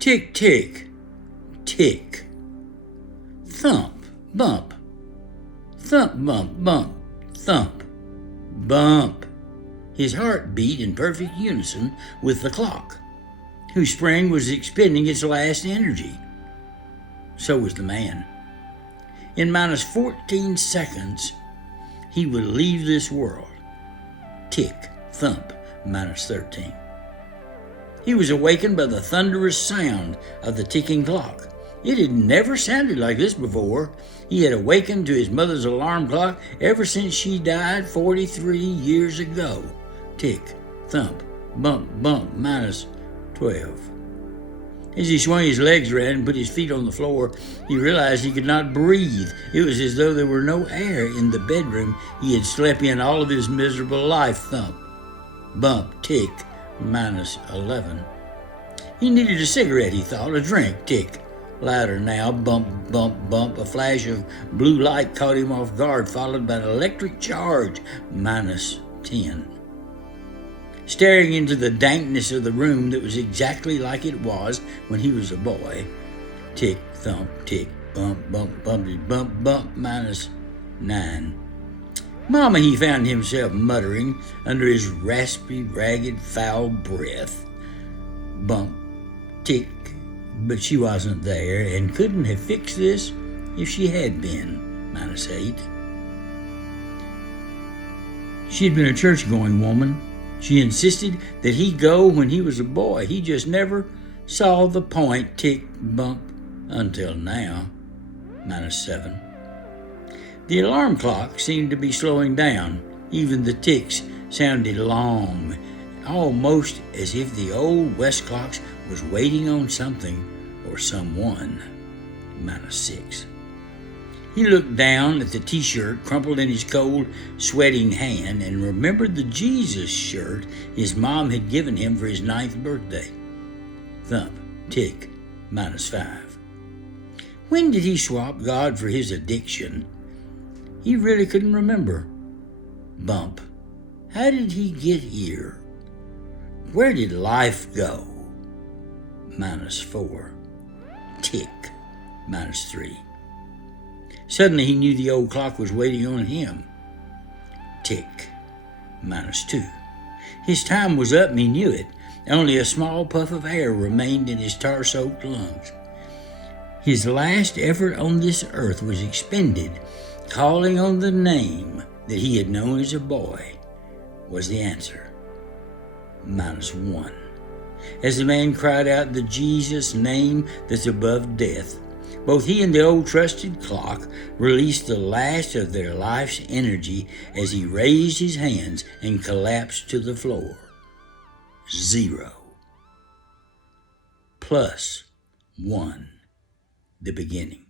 Tick, tick, tick. Thump, bump. Thump, bump, bump. Thump, bump. His heart beat in perfect unison with the clock, whose spring was expending its last energy. So was the man. In minus 14 seconds, he would leave this world. Tick, thump, minus 13. He was awakened by the thunderous sound of the ticking clock. It had never sounded like this before. He had awakened to his mother's alarm clock ever since she died 43 years ago. Tick, thump, bump, bump, minus 12. As he swung his legs around and put his feet on the floor, he realized he could not breathe. It was as though there were no air in the bedroom he had slept in all of his miserable life. Thump, bump, tick, minus 11. He needed a cigarette, he thought, a drink. Tick, louder now, bump, bump, bump. A flash of blue light caught him off guard, followed by an electric charge, minus 10. Staring into the dankness of the room that was exactly like it was when he was a boy. Tick, thump, tick, bump, bump, bumpy, bump, bump, minus 9. Mama, he found himself muttering under his raspy, ragged, foul breath. Bump, tick, but she wasn't there and couldn't have fixed this if she had been. Minus 8. She'd been a church-going woman. She insisted that he go when he was a boy. He just never saw the point. Tick, bump, until now. Minus 7. The alarm clock seemed to be slowing down. Even the ticks sounded long, almost as if the old West clocks was waiting on something or someone. Minus 6. He looked down at the t-shirt crumpled in his cold, sweating hand and remembered the Jesus shirt his mom had given him for his 9th birthday. Thump, tick, minus 5. When did he swap God for his addiction? He really couldn't remember. Bump. How did he get here? Where did life go? Minus 4. Tick. Minus 3. Suddenly he knew the old clock was waiting on him. Tick. Minus 2. His time was up and he knew it. Only a small puff of air remained in his tar-soaked lungs. His last effort on this earth was expended. Calling on the name that he had known as a boy was the answer. Minus 1. As the man cried out the Jesus name that's above death, both he and the old trusted clock released the last of their life's energy as he raised his hands and collapsed to the floor. 0. Plus 1. The beginning.